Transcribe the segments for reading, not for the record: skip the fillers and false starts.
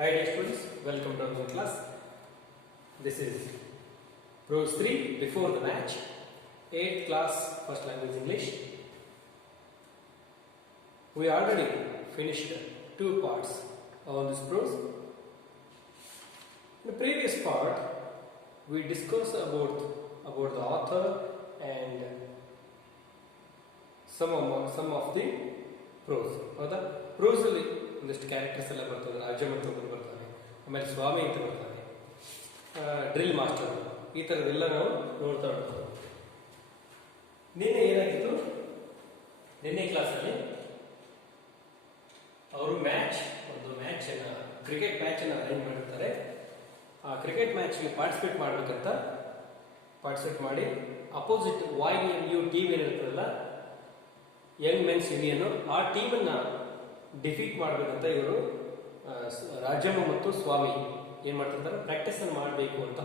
Hi dear students, welcome to our class. This is Prose 3 before the match, 8th class first language English. We already finished 2 parts on this prose. In the previous part, we discussed about the author and some of the prose. ಹೌದಾ prose ಅಲ್ಲಿ ಒಂದಿಷ್ಟು characters ಎಲ್ಲ ಬರ್ತದೆ. ರಾಜಮ್ ಅಂತ ಒಬ್ಬರು ಬರ್ತಾನೆ, ಆಮೇಲೆ ಸ್ವಾಮಿ ಅಂತ ಬರ್ತಾನೆ, ಡ್ರಿಲ್ ಮಾಸ್ಟರ್, ಈ ಥರದ್ದೆಲ್ಲ ನಾವು ನೋಡ್ತಾ ಹೋಗ್ತೇವೆ. ನಿನ್ನೆ ಏನಾಗಿತ್ತು, ನಿನ್ನೆ ಕ್ಲಾಸಲ್ಲಿ ಅವರು ಒಂದು ಮ್ಯಾಚನ್ನು ಕ್ರಿಕೆಟ್ ಮ್ಯಾಚನ್ನು ಅರೇಂಜ್ ಮಾಡಿರ್ತಾರೆ. ಆ ಕ್ರಿಕೆಟ್ ಮ್ಯಾಚ್ಗೆ ಪಾರ್ಟಿಸಿಪೇಟ್ ಮಾಡಿ ಅಪೋಸಿಟ್ YMU ಟೀಮ್ ಏನಿರ್ತದಲ್ಲ, ಯಂಗ್ ಮೆನ್ಸ್ ಯೂನಿಯನ್, ಆ ಟೀಮನ್ನು ಡಿಫೀಟ್ ಮಾಡಬೇಕಂತ ಇವರು ರಾಜಮ್ಮ ಮತ್ತು ಸ್ವಾಮಿ ಏನು ಮಾಡ್ತಿರ್ತಾರೆ, ಪ್ರಾಕ್ಟೀಸ್ ಅನ್ನು ಮಾಡಬೇಕು ಅಂತ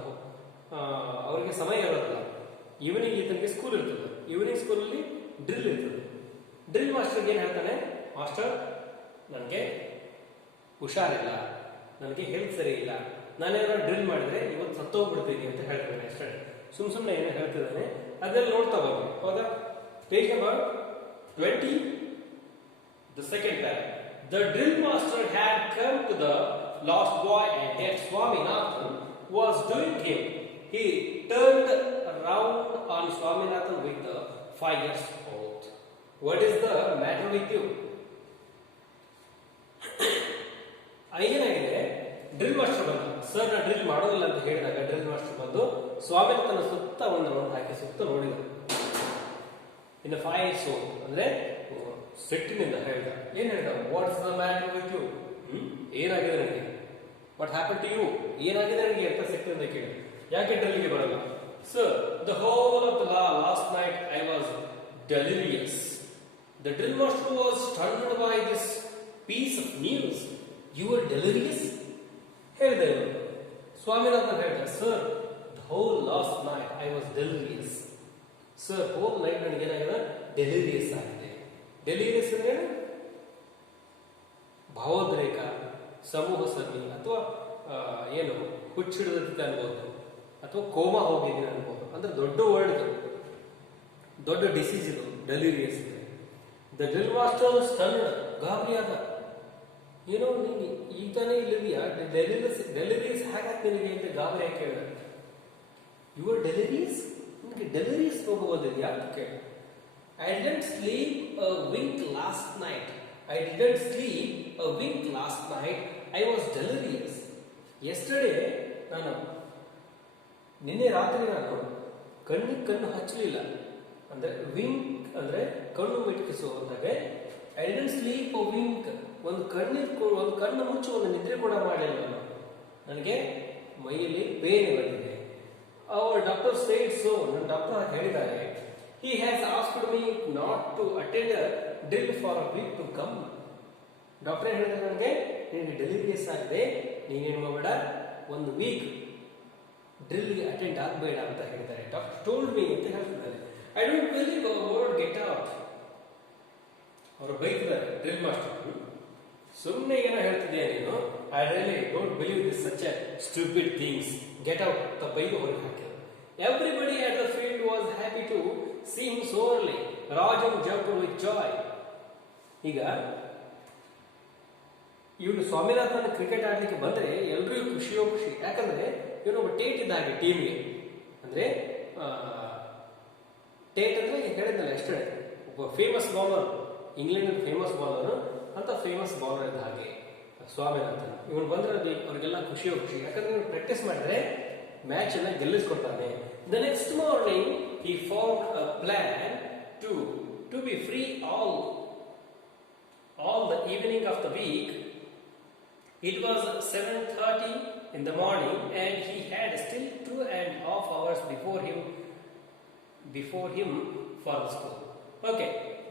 ಅವರಿಗೆ ಸಮಯ ಇರೋದಿಲ್ಲ. ಈವ್ನಿಂಗ್ ತನಕ ಸ್ಕೂಲ್ ಇರ್ತದೆ, ಈವ್ನಿಂಗ್ ಸ್ಕೂಲಲ್ಲಿ ಡ್ರಿಲ್ ಇರ್ತದೆ. ಡ್ರಿಲ್ ಮಾಸ್ಟರ್ಗೆ ಏನು ಹೇಳ್ತಾನೆ, ಮಾಸ್ಟರ್ ನನಗೆ ಹುಷಾರಿಲ್ಲ, ನನಗೆ ಹೆಲ್ತ್ ಸರಿ ಇಲ್ಲ, ನಾನೇನಾದ್ರು ಡ್ರಿಲ್ ಮಾಡಿದ್ರೆ ಇವತ್ತು ಸತ್ತೋಗ್ಬಿಡ್ತೀನಿ ಅಂತ ಹೇಳ್ತಾನೆ. ಅಷ್ಟೇ ಸುಮ್ಮನೆ ಏನೋ ಹೇಳ್ತಿದ್ದಾನೆ, ಅದೆಲ್ಲ ನೋಡ್ತಾ ಹೋಗಿ. ಹೌದಾ, page number 20, the second paragraph. The drill master had come to the lost boy and that Swaminathan was doing him. He turned around on Swaminathan with a 5 years old. What is the matter with you? ಏನಾಗಿದೆ, drill master ಬಂದ, sir ನಾ drill ಮಾಡೋದಿಲ್ಲ ಅಂತ ಹೇಳಿದಾಗ drill master ಬಂದು ಸ್ವಾಮಿನಾಥನ ಸುತ್ತ ಒಂದು round ಹಾಕಿ ಸುತ್ತ ನೋಡಿದ. ಇನ್ನು 5 years old ಅಂದ್ರೆ ಸಿಟ್ಟಿನಿಂದ ಹೇಳಿದ. ಏನ್ ಹೇಳಿದ, what's the matter with you, ಏನಾಗಿದೆ ನನಗೆ, ವಾಟ್ ಹ್ಯಾಪನ್ ಟು ಯು, ಏನಾಗಿದೆ ನನಗೆ ಅಂತ ಸಿಟ್ಟಿನಿಂದ ಕೇಳಿ. ಯಾಕೆ ಡ್ರಿಲ್ಗೆ ಬರಲ್ಲ? Sir, the whole of the last night I was delirious. The drill master was stunned by this piece of news. You are delirious ಹೇಳಿದೆ ಇವರು. ಸ್ವಾಮಿನಾಥನ್ ಹೇಳಿದ, sir the whole last night I was delirious. Sir whole night ನನಗೆ ಏನಾಗಿದೆ, ಡೆಲಿರಿಯಸ್ ಆಗಿದೆ. ಡೆಲಿರಿಯಸ್ ಅಂದ್ರೆ ಭಾವೋದ್ರೇಕ, ಸಮೂಹ ಸರ್ನಿ, ಅಥವಾ ಏನು ಹುಚ್ಚಿಡದಂತೆ ಅನ್ಬೋದು, ಅಥವಾ ಕೋಮಾ ಹೋಗಿದ್ದೀನಿ ಅನ್ಬೋದು. ಅಂದ್ರೆ ದೊಡ್ಡ ವರ್ಡ್, ದೊಡ್ಡ ಡಿಸೀಸ್ ಇದು ಡೆಲಿರಿಯಸ್. ದ ಡ್ರಿಲ್ ಮಾಸ್ಟರ್ ಸ್ಟನ್, ಗಾಬರಿ ಆದ. ಏನೋ ನೀನು ಈಗ ತಾನೇ ಇಲ್ಲಿದೆಯಾ, ಡೆಲಿರಿಯಸ್ ಹೇಗಾಗ್ತ ನಿನಗೆ ಅಂತ ಗಾಬರಿ ಯಾಕೆ ಹೇಳಿದ. ಯು ಆರ್ ಡೆಲಿರಿಯಸ್, ನಿಮಗೆ ಡೆಲಿರಿಯಸ್ ಹೋಗೋದಿದೆಯಾ ಅಂತ ಕೇಳಿ. I didn't sleep a wink last night. I was delirious. Yesterday, ನಿನ್ನೆ ರಾತ್ರಿ ನಾನು ಕಣ್ಣು ಹಚ್ಚಲಿಲ್ಲ. ಅಂದ್ರೆ ವಿಂಕ್ ಅಂದ್ರೆ ಕಣ್ಣು ಮಿಟಕಿಸುವಂತಾಗೆ. ಐ ಡಿಡಂಟ್ ಸ್ಲೀಪ್ ಅ ವಿಂಕ್, ಒಂದು ಕಣ್ಣು ಮುಚ್ಚಿ ಒಂದು ನಿದ್ರೆ ಕೂಡ ಮಾಡಿಲ್ಲ ನಾನು. ನನಗೆ ಮೈಯಲ್ಲಿ ಪೇನ್ ಬಂದಿದೆ. ಅವರ್ ಡಾಕ್ಟರ್ ಸೇಡ್ ಸೋ, ನನ್ನ ಡಾಕ್ಟರ್ ಹೇಳಿದ್ದಾರೆ. He has asked me not to attend a drill for a week to come. Doctor ಹೇಳಿದ್ರೆ ನನಗೆ, ನಿನಗೆ ಡೆಲಿರಿಯಸ್ ಆಗಿದೆ, ನೀನೇನು ಮಾಡಬೇಡ, ಒಂದು ವೀಕ್ ಡ್ರಿಲ್ಗೆ ಅಟೆಂಡ್ ಆಗಬೇಡ ಅಂತ ಹೇಳಿದ್ದಾರೆ. ಡಾಕ್ಟರ್ ಟೋಲ್ಡ್ ಮೀ ಅಂತ ಹೇಳ್ತಿದ್ದಾರೆ. ಐ ಡೋಂಟ್ ಬಿಲೀವ್ ಅವರ್ ವರ್ಡ್, ಗೆಟ್ ಔಟ್. ಅವರು ಬೈತಿದ್ದಾರೆ ಡ್ರಿಲ್ ಮಾಸ್ಟರ್. ಸುಮ್ಮನೆ ಏನೋ ಹೇಳ್ತಿದ್ಯಾ ನೀನು, I really don't believe this such a stupid things, get out ಅಂತ ಬೈದು ಹೊರಗೆ ಹಾಕಿದ್ರು. Everybody at the field was happy to see him so early. Rajam jumped with joy. ಈಗ ಇವನು ಸ್ವಾಮಿನಾಥನ್ ಕ್ರಿಕೆಟ್ ಆಡ್ಲಿಕ್ಕೆ ಬಂದ್ರೆ ಎಲ್ರಿಗೂ ಖುಷಿಯೋ ಖುಷಿ. ಯಾಕಂದ್ರೆ ಇವನು ಒಬ್ಬ ಟೇಟ್ ಇದ್ದಾಗೆ ಟೀಮ್ಗೆ. ಅಂದ್ರೆ ಟೇಟ್ ಅಂದ್ರೆ ಹೇಳಿದ್ನಲ್ಲ ಎಷ್ಟೇ, ಒಬ್ಬ famous bowler, England famous bowler ಅಂತ ಫೇಮಸ್ ಬೌಲರ್ ಇದ್ದ ಹಾಗೆ ಸ್ವಾಮಿನಾಥನ್. ಇವನು ಬಂದ್ರೆ ಅವ್ರಿಗೆಲ್ಲ ಖುಷಿಯೋ ಖುಷಿ. ಯಾಕಂದ್ರೆ ಇವನು ಪ್ರಾಕ್ಟೀಸ್ ಮಾಡಿದ್ರೆ ಮ್ಯಾಚ್ ಅನ್ನ ಗೆಲ್ಲಿಸ್ಕೊಡ್ತಾನೆ. The next morning he formed a plan to be free all the evening of the week. It was 7:30 in the morning and he had still 2.5 hours before him for the school. Okay,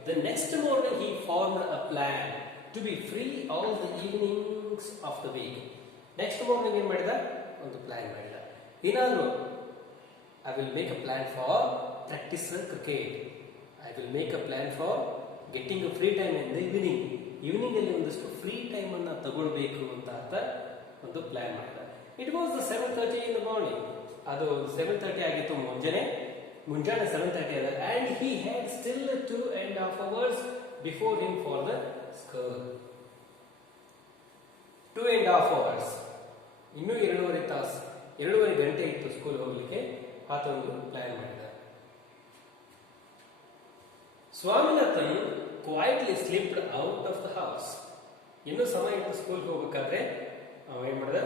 the next morning he formed a plan to be free all the evenings of the week. Next morning ಏನು ಮಾಡಿದ, ಒಂದು plan ಮಾಡಿದ. ಏನಾದ್ರು I will make a plan for practicing cricket. I will make a plan for getting a free time in the evening. Evening ಅಲ್ಲಿ ಒಂದಷ್ಟು free time ಅನ್ನ ತಗೊಳ್ಬೇಕು ಅಂತ ಒಂದು ಪ್ಲಾನ್ ಮಾಡಿದ. It was 7:30 in the morning. ಅದು 7:30 ಆಗಿತ್ತು ಮುಂಜಾನೆ 7:30 ಆದ. And he had still 2.5 hours before him for the school. 2.5 hours, ಇನ್ನೂ 2.5 ಗಂಟೆ ಇತ್ತು ಸ್ಕೂಲ್ ಹೋಗ್ಲಿಕ್ಕೆ. ಆತ ಒಂದು ಪ್ಲಾನ್ ಮಾಡಿದ. Swaminathan quietly slipped out of the house. ಇನ್ನೂ ಸಮಯ ಇತ್ತು ಸ್ಕೂಲ್ಗೆ ಹೋಗ್ಬೇಕಾದ್ರೆ ಏನ್ ಮಾಡಿದ,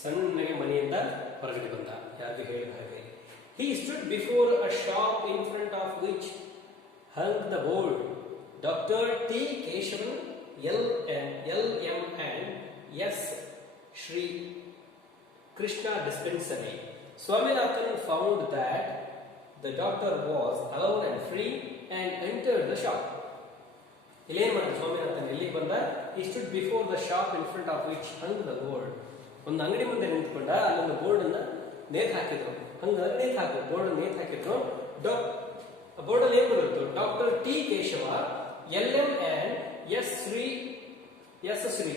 ಸಣ್ಣಗೆ ಮನೆಯಿಂದ ಹೊರಗಡೆ ಬಂದ, ಯಾರಿಗೂ ಹೇಳಿದ ಹಾಗೆ. He stood before a shop in front of which hung the board Dr. T. Keshavan, LM and S. Shri Krishna Dispensary. Swaminathan found that the doctor was alone and free and entered the shop. ಇಲ್ಲೇನ್ ಮಾಡಿದ ಸ್ವಾಮಿನಾಥನ್ ಎಲ್ಲಿಗೆ ಬಂದ? He stood before the shop in front of which hung the board. ಒಂದು ಅಂಗಡಿ ಮುಂದೆ ನಿಂತ್ಕೊಂಡ, ಅಲ್ಲೊಂದು board ಅನ್ನ ನೇತ್ ಹಾಕಿದ್ರು. ಬೋರ್ಡ್ ನೇತ್ ಹಾಕಿದ್ರು. ಬೋರ್ಡ್ ಅಲ್ಲಿ ಏನ್ ಬರುತ್ತೋ, doctor T Keshava, LM and S. Shri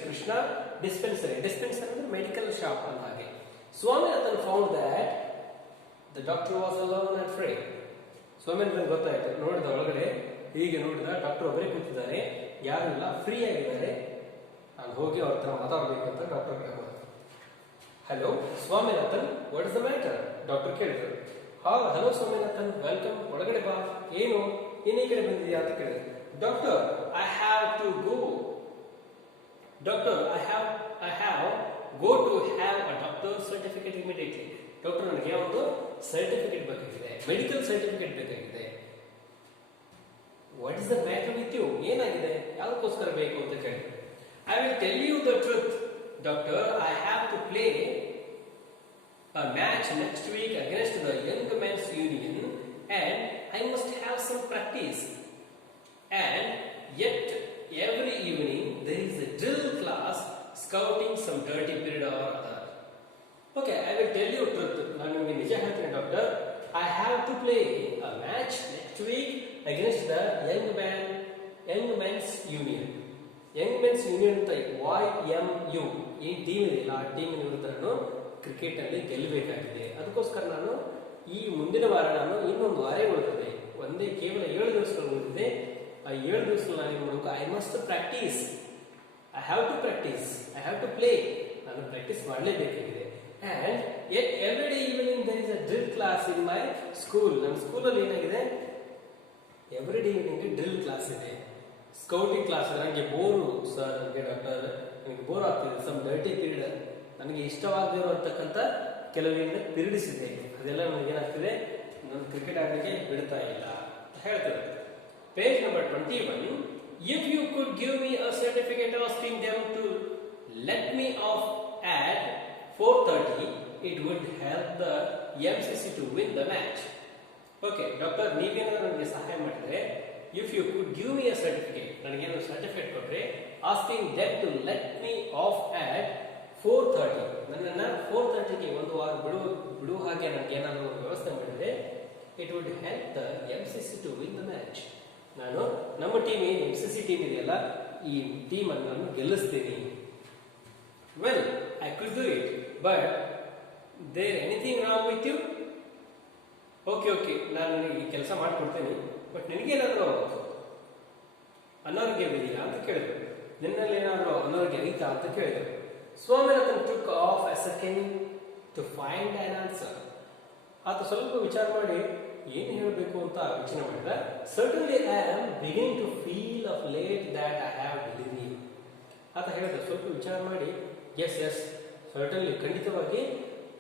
Krishna Dispensary. Dispensary ಅಂದ್ರೆ ಮೆಡಿಕಲ್ ಶಾಪ್ ಅಂತ ಹಾಗೆ. Swaminathan found that the doctor was alone and free. Swaminathan ಗೊತ್ತಾಯ್ತು, ನೋಡಿದ ಒಳಗಡೆ, ಹೀಗೆ ನೋಡಿದ ಡಾಕ್ಟರ್ ಒಬ್ಬರೇ ಕೂತಿದ್ದಾರೆ, ಯಾರು ಇಲ್ಲ, ಫ್ರೀ ಆಗಿದ್ದಾರೆ. ನಾನು ಹೋಗಿ ಅವ್ರ ಹತ್ರ ಮಾತಾಡಬೇಕು ಅಂತ ಡಾಕ್ಟರ್ಗೆ ಹೋದ. Hello Swaminathan, what is the matter? Doctor ಕೇಳಿದ್ರು. ಹಲೋ ಸ್ವಾಮಿನಾಥನ್, ವೆಲ್ಕಮ್, ಒಳಗಡೆ ಬಾ. ಏನು ಈ ಕಡೆ ಬಂದಿದ್ಯಾ ಅಂತ ಕೇಳಿದ್ರು. Doctor, I have to go. Doctor, I have go to have a doctor certificate immediately. Doctor, ನನಗೆ ಒಂದು ಸರ್ಟಿಫಿಕೇಟ್ ಬೇಕಾಗಿದೆ, ಮೆಡಿಕಲ್ ಸರ್ಟಿಫಿಕೇಟ್ ಬೇಕಾಗಿದೆ. What is the matter with you? ಏನಾಗಿದೆ, ಯಾವುದಕ್ಕೋಸ್ಕರ ಬೇಕು ಅಂತ ಕೇಳಿ. I will tell you the truth doctor. I have to play a match next week against the Young Men's Union and I must have some practice. And yet every evening there is a drill class, scouting some dirty period or other. Okay, I will tell you truth. ನಾನು ನಿಮಗೆ ನಿಜ ಹೇಳ್ತೀನಿ doctor. I have to play a match next week against the Young Men's Union. Young Men's Union ಅಂತ YMU ಈ team ಇದೆಯಲ್ಲ, ಆ team ವಿರುದ್ಧ cricket ಅಲ್ಲಿ ಗೆಲ್ಲಬೇಕಾಗಿದೆ. ಅದಕ್ಕೋಸ್ಕರ ನಾನು ಈ ಮುಂದಿನ ವಾರ, ನಾನು ಇನ್ನೊಂದು ವಾರ ಉಳಿದಿದೆ, ಕೇವಲ 7 ದಿವಸಗಳು ಉಳಿದಿದೆ. ಆ 7 ದಿವಸಗಳು ನಾನು ಏನು ಮಾಡಬೇಕು? I must practise. I have to practise, I have to play. ನಾನು ಪ್ರಾಕ್ಟೀಸ್ ಮಾಡಲೇಬೇಕಾಗಿದೆ. And every day evening there is a drill class in my school. ನನ್ನ ಸ್ಕೂಲಲ್ಲಿ ಏನಾಗಿದೆ, every day evening drill class ಇದೆ, ಸ್ಕೌಟಿಂಗ್ ಕ್ಲಾಸ್. ನನಗೆ bore sir, ನನಗೆ doctor, ನನಗೆ bore ಆಗ್ತಿದೆ. ಸಮ್ ಡರ್ಟಿ ಪೀರಿಯಡ್, ನನಗೆ ಇಷ್ಟವಾಗಿರುವಂತಕ್ಕಂಥ ಕೆಲವಿಂದ ಪೀರಿಯಡ್ಸ್ ಇದೆ, ಅದೆಲ್ಲ ನನಗೆ ಏನಾಗ್ತಿದೆ, ನನ್ನ ಕ್ರಿಕೆಟ್ ಆಡಲಿಕ್ಕೆ ಬಿಡ್ತಾ ಇಲ್ಲ ಅಂತ ಹೇಳ್ತದೆ. Page number 21. If you could give me a certificate asking them to let me off at 4:30, it would help the MCC to win the match. Okay, doctor, ನೀವೇನಾದ್ರೂ ನನಗೆ ಸಹಾಯ ಮಾಡಿದ್ರೆ, if you could give me a certificate, ನನಗೇನಾದ್ರು certificate ಕೊಟ್ರೆ, asking them to let me off at 4:30, ನನ್ನನ್ನು 4:30ಗೆ ಒಂದು ವಾರ ಬಿಡುವ ಹಾಗೆ ನನಗೆ ಏನಾದರೂ ಒಂದು ವ್ಯವಸ್ಥೆ ಮಾಡಿದ್ರೆ, it would help the MCC to win the match. ನಾನು ನಮ್ಮ ಟೀಮ್ ಏನು MCC ಟೀಮ್ ಇದೆಯಲ್ಲ, ಈ ಟೀಮ್ ಅನ್ನು ನಾನು ಗೆಲ್ಲಿಸ್ತೀನಿ. Well, I could do it, but there anything wrong with you? Okay, ನಾನು ಈ ಕೆಲಸ ಮಾಡಿಕೊಡ್ತೇನೆ, ಬಟ್ ನಿನಗೇನಾದರೂ ಅನಾರೋಗ್ಯವಿದೆಯಾ ಅಂತ ಕೇಳಿದ್ರು. ನಿನ್ನಲ್ಲಿ ಏನಾದರೂ ಅನಾರೋಗ್ಯ ಐತಾ ಅಂತ ಕೇಳಿದ್ರು. Swaminathan took off a second to find an answer. ಆತ ಸ್ವಲ್ಪ ವಿಚಾರ ಮಾಡಿ ಏನು ಹೇಳಬೇಕು ಅಂತ ಯೋಚನೆ ಮಾಡಿದ. Certainly I am beginning to feel of late that I have delirium. ಆತ ಹೇಳಿದ, ಸ್ವಲ್ಪ ವಿಚಾರ ಮಾಡಿ, yes, certainly, ಖಂಡಿತವಾಗಿ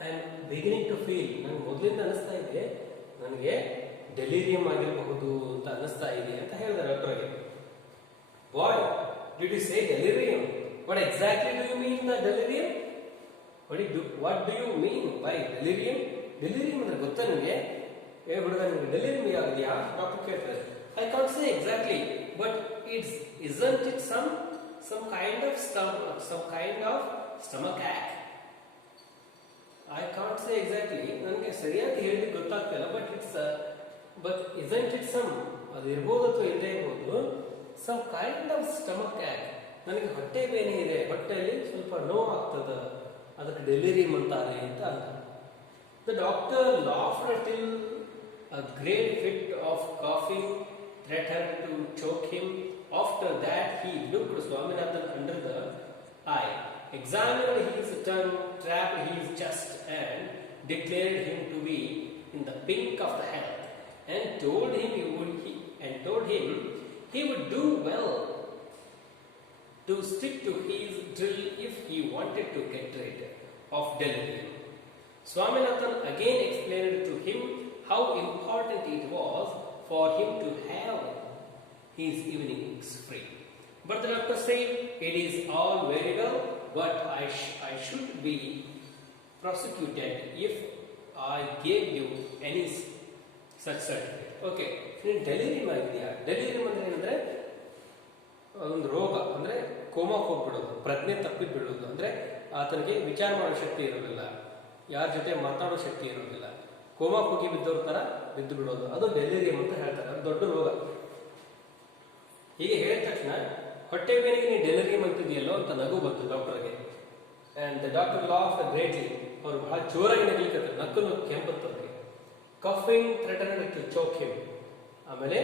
I am beginning to feel, ನನಗೆ ಮೊದಲಿಂದ ಅನಿಸ್ತಾ ಇದೆ, ನನಗೆ ಡೆಲಿರಿಯಂ ಆಗಿರಬಹುದು ಅಂತ ಅನಿಸ್ತಾ ಇದೆ ಅಂತ ಹೇಳಿದ ಡಾಕ್ಟರ್ಗೆ. Boy, did you say delirium? What exactly do you mean by delirium? What do you mean by delirium? Delirium ಅಂದ್ರೆ ಗೊತ್ತಾ ನಿಮಗೆ? ಹುಡುಗ, ನಿಮಗೆ ಡೆಲಿರಿಯಂ ಆಗಿದೆಯಾ? ಡಾಕ್ಟರ್ ಕೇಳ್ತಾರೆ. I can't say exactly, but isn't it some kind of stomach ache? I can't say exactly. ನನಗೆ ಸರಿಯಾಗಿ ಹೇಳಿಕ್ಕೆ ಗೊತ್ತಾಗ್ತಿಲ್ಲ, but isn't it ಅದು ಇರ್ಬೋದು ಅಥವಾ ಇಲ್ಲದೆ ಇರ್ಬೋದು, some kind of stomach ache. ನನಗೆ ಹೊಟ್ಟೆ ಬೇನೆ ಇದೆ, ಹೊಟ್ಟೆಯಲ್ಲಿ ಸ್ವಲ್ಪ ನೋವು ಆಗ್ತದ ಅದಕ್ಕೆ ಡೆಲಿರಿಯಂ ಅಂತಾರೆ ಅಂತ ಅರ್ಥ. The doctor laughed till a great fit of coughing threatened to choke him. After that, he looked Swaminathan under the eye, examined his tongue, tapped his chest, and declared him to be in the pink of the health, and told him he would do well to stick to his drill if he wanted to get rid of delirium. Swaminathan again explained to him how important it was for him to have his evenings free. But the doctor said, "It is all very well, but I should be prosecuted if I gave you any such certificate." Okay, delirium ಆಗಿದೆಯಾ? Delirium ಅಂದ್ರೆ ಏನಂದ್ರೆ ಒಂದು ರೋಗ, ಅಂದ್ರೆ ಕೋಮಾಕ್ಕೆ ಹೋಗ್ಬಿಡೋದು, ಪ್ರಜ್ಞೆ ತಪ್ಪಿ ಬಿಡೋದು, ಅಂದ್ರೆ ಆತನಿಗೆ ವಿಚಾರ ಮಾಡೋ ಶಕ್ತಿ ಇರೋದಿಲ್ಲ, ಯಾರ ಜೊತೆ ಮಾತಾಡೋ ಶಕ್ತಿ ಇರೋದಿಲ್ಲ, ಕೋಮಾಕ್ಕೆ ಹೋಗಿ ಬಿದ್ದವ್ರ ತರ ಬಿದ್ದು ಬಿಡೋದು, ಅದು ಡೆಲಿರಿಯಂ ಅಂತ ಹೇಳ್ತಾರೆ. ಅದು ದೊಡ್ಡ ರೋಗ. ಹೀಗೆ ಹೇಳಿದ ತಕ್ಷಣ ಹೊಟ್ಟೆ ಬೇನೆಗೆ ನೀವು ಡೆಲಿರಿಯಂ ಅಂತಿದೆಯಲ್ಲೋ ಅಂತ ನಗು ಬಂತು ಡಾಕ್ಟರ್ಗೆ. And the doctor laugh greatly. ಅವ್ರು ಬಹಳ ಜೋರಾಗಿ ನಗಲಿಕ್ಕೆ ನಕ್ಕು ಕೆಂಪತ್ತವ್ರಿಗೆ. Coughing threatened to choke him. ಆಮೇಲೆ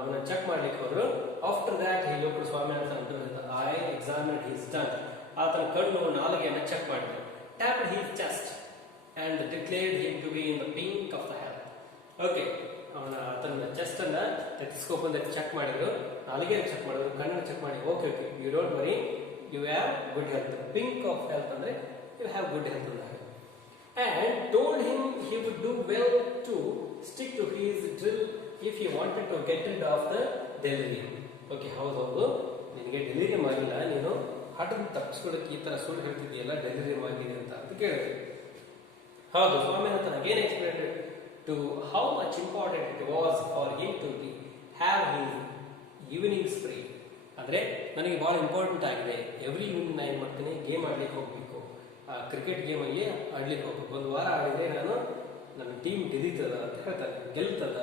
ಅವನ ಚೆಕ್ ಮಾಡ್ಲಿಕ್ಕೆ ಹೋದ್ರು. After that he looked Swaminathan under the eye, examined his tongue. ಆತನ ಕಣ್ಣು ನಾಲಿಗೆಯನ್ನು ಚೆಕ್ ಮಾಡಿದ್ರು. Tapped his chest and declared him to be in the pink of the health. Okay, ಆತನ chest ಅನ್ನ ಟೆಲಿಸ್ಕೋಪ್ ಅಂತ ಚೆಕ್ ಮಾಡಿದ್ರು, ನಾಲಿಗೆ ಚೆಕ್ ಮಾಡಿದ್ರು, ಕಣ್ಣನ್ನು ಚೆಕ್ ಮಾಡಿ, okay okay you don't worry, you have good health. Pink of health ಅಂದ್ರೆ you have good health ಅಂತ. And told him he would do well to stick to his drill if he wanted to get rid of the delirium. Okay, ಹೌದು, ನಿನಗೆ delirium ಆಗಿಲ್ಲ, ನೀನು ಹಠದಿಂದ ತಪ್ಪಿಸ್ಕೊಳ್ಳೋಕೆ ಈ ತರ ಸುಳ್ಳು ಹೇಳ್ತಿದ್ದೀಯಲ್ಲ, ಡೆಲಿರಿಯಂ ಆಗಿದೆ ಅಂತ ಕೇಳಿದೆ. ಹೌದು, Swaminathan again explained to how much important it was for him to have his evenings free. ಅಂದ್ರೆ ನನಗೆ ಬಹಳ ಇಂಪಾರ್ಟೆಂಟ್ ಆಗಿದೆ, ಎವ್ರಿ ಈವ್ನಿಂಗ್ ನಾನು ಏನ್ ಮಾಡ್ತೀನಿ, ಗೇಮ್ ಆಡ್ಲಿಕ್ಕೆ ಹೋಗ್ಬೇಕು, ಕ್ರಿಕೆಟ್ ಗೇಮ್ ಅಲ್ಲಿ ಆಡ್ಲಿಕ್ಕೆ ಹೋಗ್ಬೇಕು. ಒಂದು ವಾರ ಆಡಿದ್ರೆ ನಾನು ನನ್ನ ಟೀಮ್ ಗೆದೀತದ ಅಂತ ಹೇಳ್ತಾರೆ, ಗೆಲ್ತದ.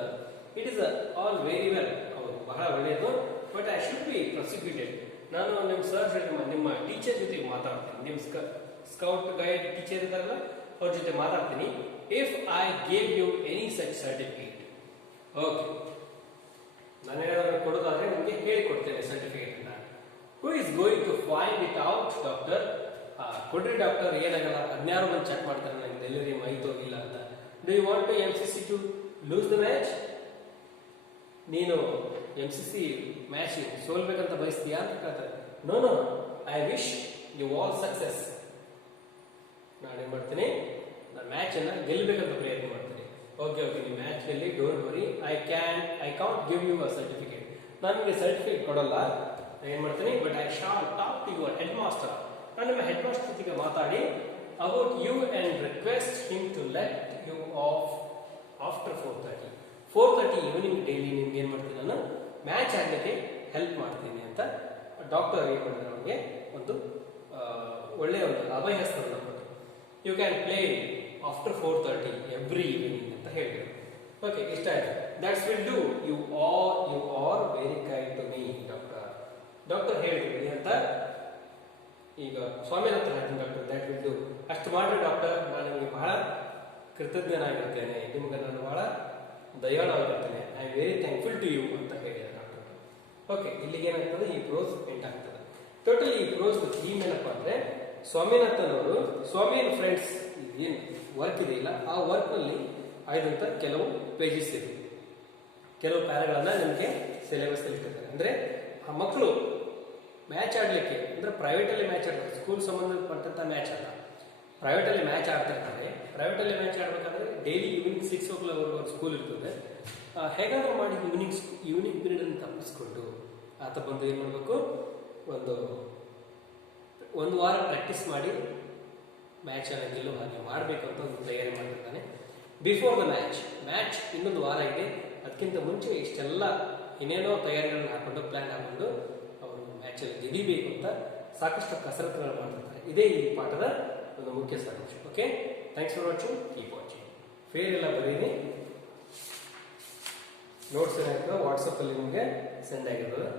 It is all very well, ಹೌದು ಬಹಳ ಒಳ್ಳೆಯದು, but I should be prosecuted. ನಾನು ನಿಮ್ಮ ಸರ್ ನಿಮ್ಮ ಟೀಚರ್ ಜೊತೆ ಮಾತಾಡ್ತೀನಿ, ನಿಮ್ಮ ಸ್ಕೌಟ್ ಗೈಡ್ ಟೀಚರ್ ಇದ್ದಾರಲ್ಲ ಅವ್ರ ಜೊತೆ ಮಾತಾಡ್ತೀನಿ. If I gave you any such certificate, okay, ನಾನು ಏನಾದ್ರು ಕೊಡೋದಾದ್ರೆ ನಿಮಗೆ ಹೇಳಿಕೊಡ್ತೇನೆ ಸರ್ಟಿಫಿಕೇಟ್ ಅನ್ನ. Who is going to find it out doctor? ಕೊಡ್ರಿ ಡಾಕ್ಟರ್, ಏನಾಗಲ್ಲ, 16 ಮಂದಿ ಚೆಕ್ ಮಾಡ್ತಾರೆ ನನಗೆ ಡೆಲಿರಿಯಂ ಆಯ್ತೋ ಇಲ್ಲ ಅಂತ. Do you want to MCC to lose the match? ನೀನು MCC ಮ್ಯಾಚ್ ಸೋಲ್ಬೇಕಂತ ಬಯಸ್ತೀಯಾ ಅಂತ ಕೇಳ್ತಾರೆ. No no, I wish you all success. ನಾನೇನ್ ಮಾಡ್ತೀನಿ, ನಾನು ಮ್ಯಾಚ್ ಅನ್ನ ಗೆಲ್ಲಬೇಕಂತ ಪ್ರಯತ್ನ ಮಾಡ್ತೀನಿ. ಓಕೆ ಓಕೆ, ನೀವು ಮ್ಯಾಚ್ ಗೆಲ್ಲಿ, don't worry, I can't give you a certificate. ನಾನು ನಿಮಗೆ ಸರ್ಟಿಫಿಕೇಟ್ ಕೊಡಲ್ಲ, ಏನ್ ಮಾಡ್ತೀನಿ, but I shall talk to your head master. ನಾನು ನಿಮ್ಮ ಹೆಡ್ ಮಾಸ್ಟರ್ ಜೊತೆಗೆ ಮಾತಾಡಿ about you and request him to let you off after 4:30 evening daily. ನಿಮ್ಗೆ ಏನ್ ಮಾಡ್ತೀನಿ, ನಾನು ಮ್ಯಾಚ್ ಆಡಲಿಕ್ಕೆ ಹೆಲ್ಪ್ ಮಾಡ್ತೀನಿ ಅಂತ ಡಾಕ್ಟರ್ ಏನ್ ಮಾಡಿದ್ರು, ನಮಗೆ ಒಂದು ಒಳ್ಳೆಯ ಒಂದು ಅಭಯಹಸ್ತವನ್ನು ಕೊಟ್ಟರು. You can play after 4:30 every evening ಅಂತ ಹೇಳಿದ್ರು. ಓಕೆ, ಇಷ್ಟ ಆಯ್ತು. That's will do, you are very kind to me doctor. Doctor ಹೇಳಿದ್ರಿ ಅಂತ ಈಗ ಸ್ವಾಮಿನಾಥನ್ ಹೇಳ್ತೀನಿ, ಡಾಕ್ಟರ್ ದಟ್ ವಿಲ್ ಡೂ, ಅಷ್ಟು ಮಾಡ್ರಿ ಡಾಕ್ಟರ್, ನಾನು ನಿಮಗೆ ಬಹಳ ಕೃತಜ್ಞನಾಗಿರ್ತೇನೆ, ನಿಮ್ಗೆ ನಾನು ಬಹಳ ದಯಾಳಾಗಿರ್ತೇನೆ, I am very thankful to you ಅಂತ ಹೇಳಿದೆ ಡಾಕ್ಟರ್. ಓಕೆ, ಇಲ್ಲಿಗೆ ಏನಾಗ್ತದೆ, ಈ ಪ್ರೋಸ್ ಎಂಡ್ ಆಗ್ತದೆ. ಟೋಟಲಿ ಈ ಪ್ರೋಸ್ ಥೀಮ್ ಏನಪ್ಪ ಅಂದ್ರೆ, ಸ್ವಾಮಿನಾಥನ್ ಅವರು ಸ್ವಾಮಿ ಅಂಡ್ ಫ್ರೆಂಡ್ಸ್ ಏನು ವರ್ಕ್ ಇದೆ ಇಲ್ಲ, ಆ ವರ್ಕ್ ನಲ್ಲಿ ಆಯ್ದಂತ ಕೆಲವು ಪೇಜಸ್ ಇದೆ, ಕೆಲವು ಪ್ಯಾರಾಗಳನ್ನ ನಿಮಗೆ ಸಿಲೆಬಸ್ ಇಟ್ಟಿರ್ತಾರೆ. ಅಂದ್ರೆ ಆ ಮಕ್ಕಳು ಮ್ಯಾಚ್ ಆಡ್ಲಿಕ್ಕೆ, ಅಂದ್ರೆ ಪ್ರೈವೇಟ್ ಅಲ್ಲಿ ಮ್ಯಾಚ್ ಆಡ್ತಾರೆ, ಸ್ಕೂಲ್ ಸಂಬಂಧಪಟ್ಟಂತ ಮ್ಯಾಚ್ ಅಲ್ಲ, ಪ್ರೈವೇಟ್ ಅಲ್ಲಿ ಮ್ಯಾಚ್ ಆಡ್ತಾ ಇರ್ತಾರೆ. ಪ್ರೈವೇಟ್ ಅಲ್ಲಿ ಮ್ಯಾಚ್ ಆಡ್ಬೇಕಾದ್ರೆ ಡೈಲಿ ಈವ್ನಿಂಗ್ 6 o'clock ಸ್ಕೂಲ್ ಇರ್ತದೆ. ಹೇಗಾದ್ರೂ ಮಾಡಿ ಈವ್ನಿಂಗ್ ಪೀರಿಯಡ್ ಅನ್ನು ತಪ್ಪಿಸ್ಕೊಂಡು ಆತ ಬಂದು ಏನ್ ಮಾಡ್ಬೇಕು, ಒಂದು ವಾರ ಪ್ರಾಕ್ಟೀಸ್ ಮಾಡಿ ಮ್ಯಾಚ್ ಅನ್ನ ಗೆಲ್ಲುವ ಹಾಗೆ ಮಾಡಬೇಕು ಅಂತ ಒಂದು ತಯಾರಿ ಮಾಡಿರ್ತಾನೆ. ಬಿಫೋರ್ ದ ಮ್ಯಾಚ್ ಇನ್ನೊಂದು ವಾರ ಇದೆ, ಅದಕ್ಕಿಂತ ಮುಂಚೆ ಇಷ್ಟೆಲ್ಲ ಇನ್ನೇನೋ ತಯಾರಿಗಳನ್ನು ಹಾಕೊಂಡು ಪ್ಲಾನ್ ಹಾಕೊಂಡು ಅವರು ಮ್ಯಾಚ್ ಅಲ್ಲಿ ಗೆಲ್ಲಬೇಕು ಅಂತ ಸಾಕಷ್ಟು ಕಸರತ್ತುಗಳು ಮಾಡ್ತಿರ್ತಾರೆ. ಇದೇ ಈ ಪಾಠದ ಒಂದು ಮುಖ್ಯ ಸಾರಾಂಶ. Okay, thanks for watching, keep watching. Fair ಎಲ್ಲ ಬರೀನಿ, ನೋಟ್ಸ್ ಏನಾಗ್ತದೆ ವಾಟ್ಸಪ್ ಅಲ್ಲಿ ನಿಮಗೆ ಸೆಂಡ್ ಆಗಿರ್ತದೆ.